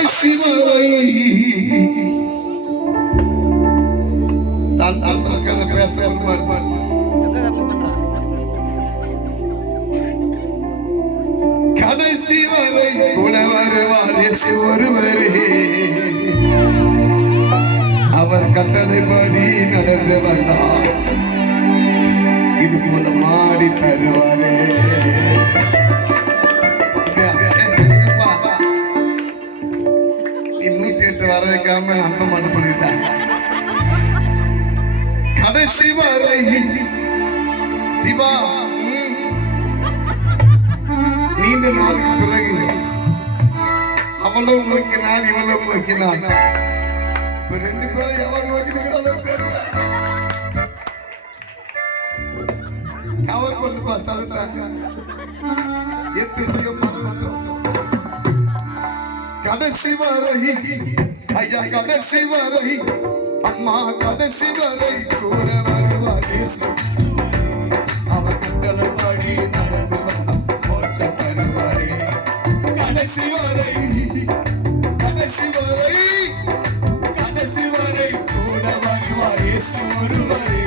கடைசி வரை கடைசி வரை கூட வருவார் இயேசு ஒருவரே. அவர் கட்டளைப்படி நடந்து வந்தார், இது போல மாடி தருவாரே. நீ 108 வர வைக்காம நம்ப மாட்டேன். கடைசி வரை சிவா நீண்ட நாளுக்கு பிறகு அவளும் நோக்கினான், இவளும் நோக்கினான். ரெண்டு பேரும் எவன் நோக்கினாலும் தெரியல. கவர் கொண்டு சொல்றாங்க கடைசி வரை ஐயா, கடைசி வரை அம்மா, கடைசி வரை கூட வருவார் இயேசு. அவர் கட்டளைப்படி நடந்து மோட்சம் தருவாரே. கடைசி வரை, கடைசி வரை, கடைசி வரை கூட வருவார் இயேசு ஒருவரே.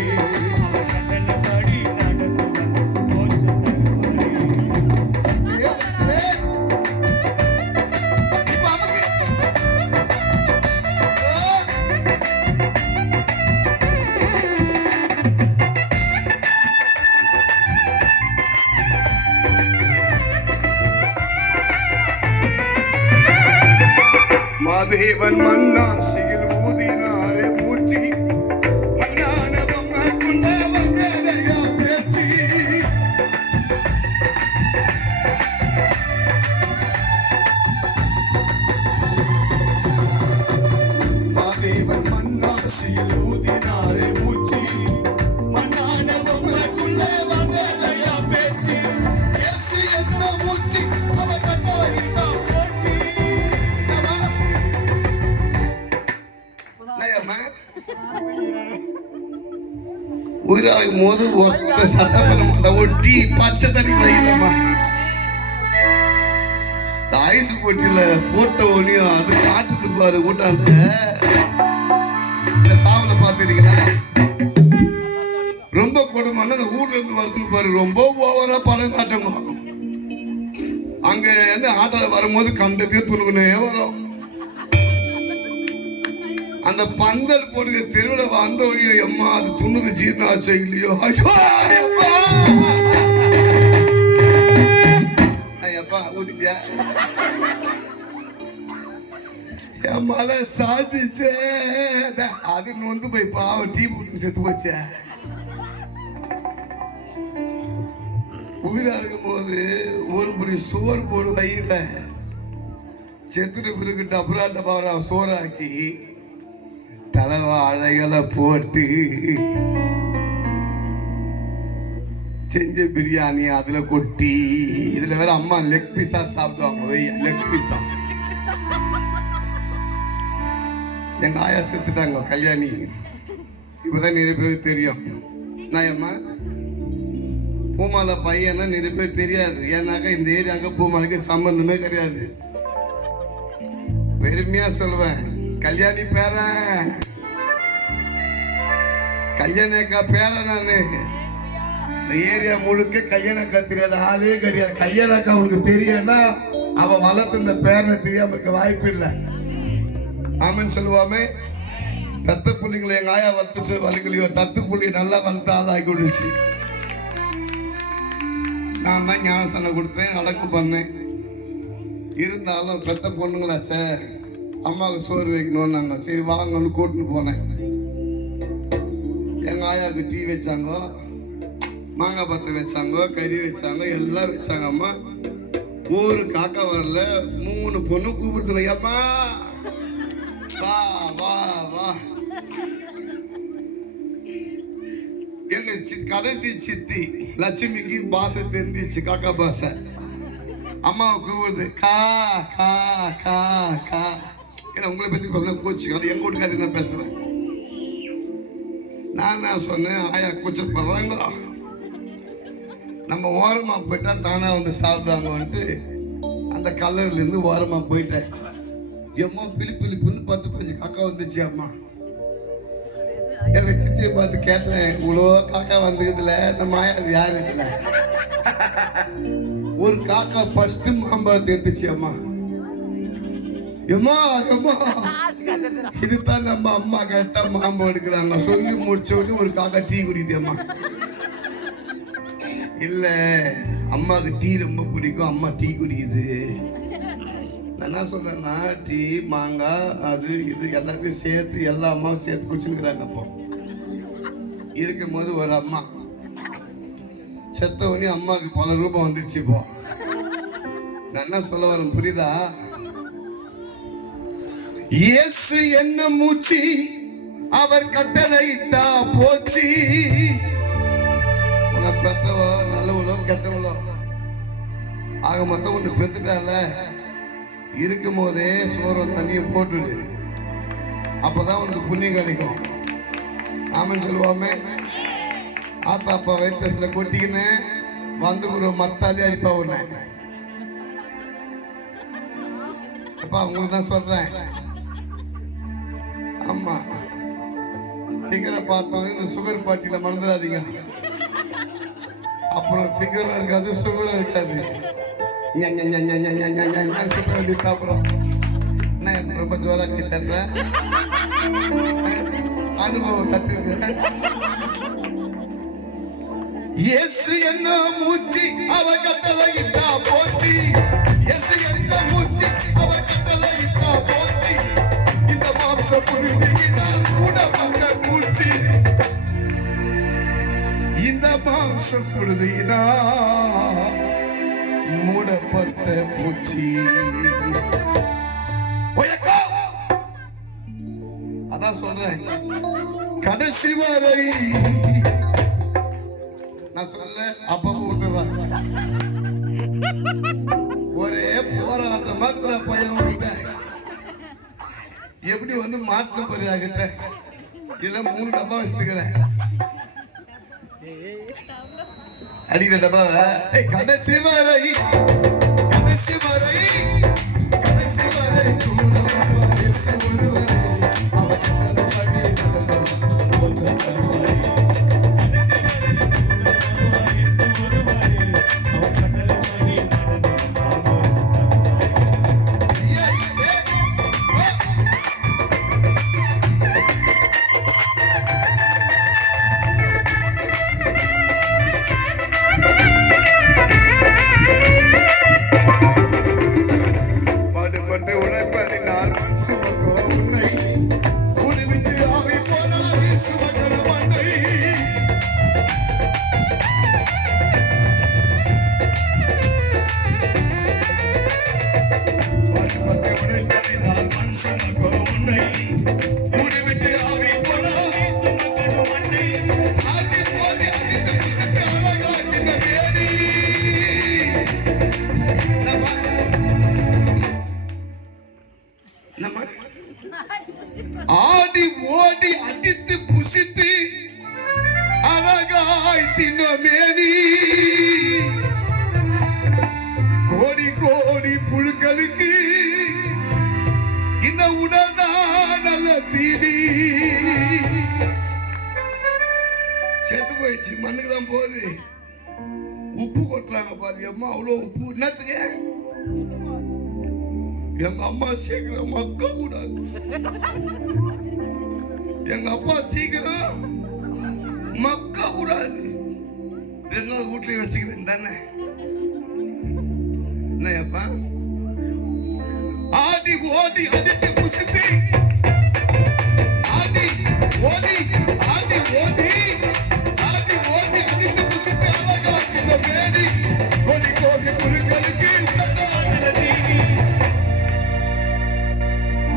தேவன் மன்னாசியில் ஊதினாரே மூச்சி, மன்னானவம் கொண்ட வந்ததையா பேச்சு. தேவன் மன்னாசியில் ஊதினாரே மூச்சி, மன்னானவம் கொண்ட வந்ததையா பேச்சு. இயேசு என்ன மூச்சி, அவர் கட்டளையிட்டா போச்சு. ஊராகும் போது ஒத்த சட்டப்பட ஒட்டி பச்சை தண்ணி வயலம்மா ஐஸ் போட்டியில போட்ட ஒன்னியும் அது காட்டுது பாரு. கூட்டாந்த சாவல பாத்துருக்கீங்களா? ரொம்ப கொடுமைன்னா அந்த ஊர்ல இருந்து வருதுன்னு பாரு, ரொம்ப ஓவரா படம் காட்டுங்க. அங்க இருந்து ஆட்டோல வரும்போது கண்டதே துணுக்குனே வரும். அந்த பந்தல் போடுற தெருவில் வந்தவரையோ எம்மா அது துணுது ஜீர்ணாச்சோ இல்லையோ, ஐயோ ஐயப்பா ஊதிட்டியா என் மலை சாதிச்சே. அது நொந்து போய் பாவம் டீ போட்டு செத்து போச்சே. உயிரா இருக்கும் போது ஒரு படி சோறு போடு வயில, செத்துட்டு பிறகு டபரா டபாரா சோறாக்கி தலைவாழைகளை போட்டு செஞ்ச பிரியாணி அதுல கொட்டி, இதுல வேற அம்மா லெக் பீஸா சாப்பிடுவாங்க. லெக் பீஸா எங்க ஆயா செத்துட்டாங்க கல்யாணி. இப்பதான் நிறைய பேருக்கு தெரியும். நான் அம்மா பூமாலை பையன்னா நிறைய பேர் தெரியாது. ஏன்னாக்கா இந்த ஏரியாவுக்கு பூமாலைக்கு சம்பந்தமே கிடையாது. பெருமையா சொல்லுவேன், கல்யாணி பேரன், கல்யாணக்கா பேரன். நானு இந்த ஏரியா முழுக்க கல்யாணக்கா தெரியாத ஆளே கிடையாது. கல்யாணக்கா அவனுக்கு தெரியும்னா அவ வளர்த்து இந்த பேரனை தெரியாம இருக்க வாய்ப்பு இல்லை. ஆமன்னு சொல்லுவாமே. தத்து புள்ளிங்களை எங்க ஆயா வளர்த்துச்சு வலிக்கலையோ, தத்து புள்ளி நல்லா வளர்த்து ஆளாக்கி விடுச்சு. நான் தான் ஞானஸ்தானம் கொடுத்தேன், அடக்கம் பண்ணேன். இருந்தாலும் பெத்த பொண்ணுங்களாச்சே, அம்மாவுக்கு சோறு வைக்கணும்னு நாங்கள் சரி வாங்கன்னு கூட்டின்னு போனேன். எங்கள் ஆயாவுக்கு டீ வச்சாங்க, மாங்காய் பத்தை வச்சாங்க, கறி வச்சாங்க, எல்லாம் வச்சாங்க. அம்மா ஒரு காக்கா வரல, 3 பொண்ணு கூப்பிடுது, ஐயம்மா வா வா வா. என்ன கடைசி சித்தி லட்சுமிக்கு பாசை தெரிஞ்சிச்சு, காக்கா பாசை. அம்மாவை கூப்பிடுது, கா கா கா கா. ஏன்னா உங்களை பற்றி பேசுனா கோச்சுக்காது, எங்கள் வீட்டுக்காரி என்ன பேசுகிறேன். நான் என்ன சொன்னேன், ஆயா கூச்சப்படுறாங்களோ, நம்ம ஓரமாக போயிட்டா தானாக வந்து சாப்பிடுவாங்கன்ட்டு அந்த கல்லூரிலேருந்து ஓரமாக போயிட்டேன். எம்மா பிலிப்புன்னு 10-15 காக்கா வந்துச்சு அம்மா. எனக்கு சித்தியை பார்த்து கேட்டேன், இவ்வளோ காக்கா வந்ததுல நம்ம அது யாரு இல்லை. ஒரு காக்கா ஃபர்ஸ்ட் மாம்பழத்தை எடுத்துச்சு அம்மா. எம்மா எம்மா இதுதான் நம்ம அம்மா கரெக்டா மாம்பழம் எடுக்கிறாங்க. சொல்லி முடிச்ச உடனே ஒரு காக்கா டீ குடிக்குது அம்மா. இல்ல அம்மாவுக்கு டீ ரொம்ப பிடிக்கும், அம்மா டீ குடிக்குது. நான் என்ன சொல்றேன்னா, டீ மாங்காய் அது இது எல்லாத்தையும் சேர்த்து எல்லா அம்மாவும் சேர்த்து குடிச்சுக்கிறாங்க. அப்போ இருக்கும் போது ஒரு அம்மா செத்த உடனே அம்மாவுக்கு பல ரூபாய் வந்துருச்சு. இப்போ நான் என்ன சொல்ல வரேன் புரியுதா? இயேசு என்ன மூச்சு, அவர் கட்டளையிட்டா போச்சு. உன பெத்தவோ நல்லவளோ கெட்டவளோ ஆக மொத்தம் ஒன்று பெத்துட்டால, இருக்கும் போதே சோறும் தண்ணியும் போட்டுடு, அப்பதான் உனக்கு புண்ணியம் கிடைக்கும். ஆமன்னு சொல்லுவாமே. ஆத்தா அப்பா வயிற்றுல கொட்டிக்கின்னு வந்து ஒரு மத்தாலே அடிப்பா உன்னை. அப்பா உங்களுக்கு தான் சொல்றேன். ஆமா ஃபிகரை பார்த்தோம், இந்த சுகர் பாட்டியில மறந்துடாதீங்க. அப்புறம் ஃபிகரும் இருக்காது சுகரும் இருக்காது. அப்புறம் என்ன ரொம்ப ஜோரா கை தட்டுற அனுபவம் தட்டுது. இயேசு என்ன மூச்சு, அவர் கட்டளையிட்டா போச்சு. இயேசு என்ன மூச்சு, அவர் கட்டளையிட்டா போச்சு. இந்த மாம்ச புழுதியினால் மூடப்பட்ட பூச்சி, இந்த மாம்ச புழுதியினால் மூடப்பட்ட பூச்சி. அதான் சொல்றேன், கடைசி வரை நான் சொல்ல அப்பப்ப விட்டுறான். ஒரே போராட்டம் மாத்திர பையன் விட்ட எப்படி வந்து மாற்றம் பொறியாகிட்ட இல்ல 3 டப்பா வச்சுக்கிறேன் அடிக்கிற டப்பாவை. கடைசி வரை கடைசி வரை கடைசி வரை ஒருவரை அவர் ஆடி ஓடி அடித்து புசித்து அழகாய் தின்னமேனி, கோடி கோடி புழுக்களுக்கு இந்த உடல் தான் நல்ல தீனி. செத்து போயிடுச்சு, மண்ணுக்கு தான் போகுது. உப்பு கொட்டுறாங்க பாரு அம்மா, அவ்வளோ உப்பு என்னத்துக்கு? எங்க அம்மா சீக்கிரம் மக்க கூடாது, எங்க அப்பா சீக்கிரம் மக்க கூடாது. 2 நாள் வீட்லயே வச்சுக்கிறேன் தானே. என்னப்பா ஆடி ஓடி அடித்து புசித்து ஆடி ஓடி ஆடி ஓடி ஆடி ஓடி அடித்து புசித்து அழகா இந்த வேடி கோடி கோடி புழுக்களுக்கு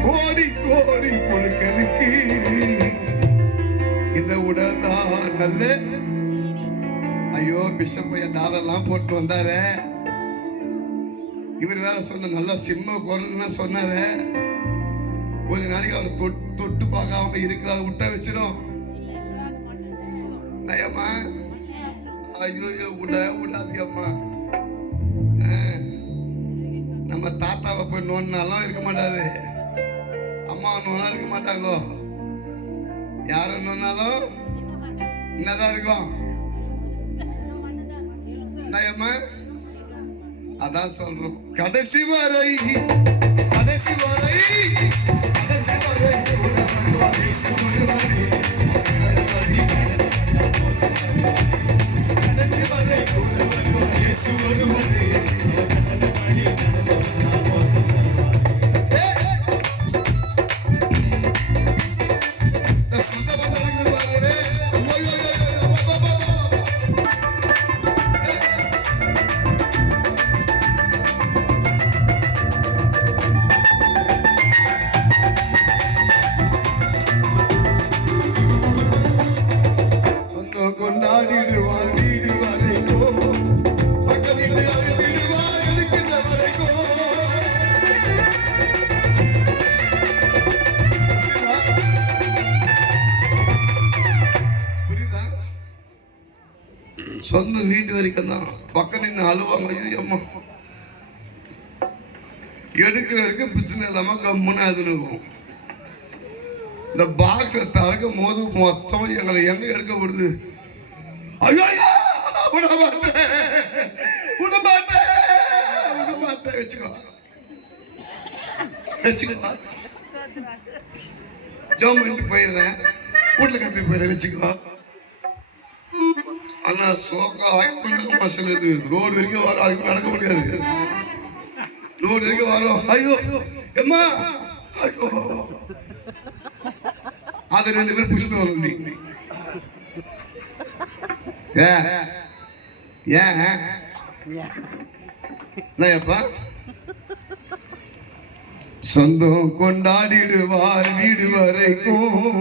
கோடி கோடி புழுக்களுக்கு இந்த உடல் தான் நல்ல. ஐயோ பிஷப் என் டாலெல்லாம் போட்டு வந்தாரு. இவர் வேற சொன்ன நல்லா சிம்ம குரல்னா சொன்னாரு. கொஞ்ச நாளைக்கு அவர் தொட்டு பார்க்காம இருக்கிறார், விட்டா வச்சிடும். ஐயம்மா ஐயோ விடாது அம்மா. நம்ம தாத்தாவை போய் நோண்டினாலும் இருக்க மாட்டாரு. அம்மா ஒன்றும் இருக்க மாட்டாங்க. யாருன்னு சொன்னாலும் என்னதான் இருக்கும். அதான் சொல்றோம், கடைசி வரை கடைசி வரை கடைசி வரை கடைசி வரை கொண்டாடிடுவார் வீடு வரைக்கும், மக்களின் அழுதிடுவார் எடுக்கின்ற வரைக்கும். புரியுதா? சொந்த வீட்டு வரைக்கும் தான். பக்கம் நின்று அழுவாங்க, ஐயோ அம்மா எடுக்கிற வரைக்கும் பிரச்சனை இல்லாம கம்முன்னு அது இருக்கும். இந்த பாக்ஸை திறக்கும் போது மொத்தம் எங்களை எங்க எடுக்கப்படுது. ஐயோ விட மாட்டேன் விட மாட்டேன் விட மாட்டேன் வச்சுக்கோ வச்சுக்கோ. ஜோமெண்ட் போயிடுறேன், வீட்டில் கத்தி போயிடுறேன் வச்சுக்கோ. ஆனா சோக்கா ஆக்ட் சொல்லுது, ரோடு வரைக்கும் வரும், அதுக்கு நடக்க முடியாது. ரோடு வரைக்கும் வரும், ஐயோ எம்மா ஐயோ. அது 2 பேரும் புஷ்ணு வரும். நீ ஏன்ப்பா சொந்தம் கொண்டாடிடுவார் வீடு வரைக்கும்,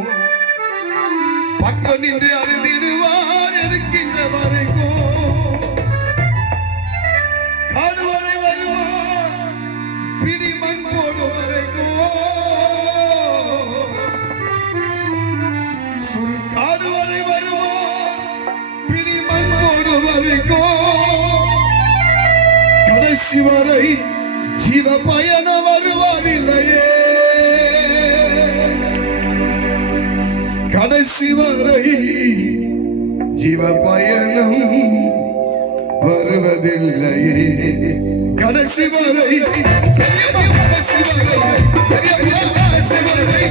பக்கம் நின்று அழுதிடுவார் எடுக்கின்ற வரைக்கும். காடு வரை வருவார் பிடி மண் போடு வரைக்கும், காடு வரை வருவார் பிடி மண் போடு வரைக்கும். கடைசி வரை ஜீவ பயணம் வருவார் இல்லையே, கடைசி வரை ஜீவ பயணம் வருவதில்லையே. கடைசி வரை கடைசி வரை கடைசி வரை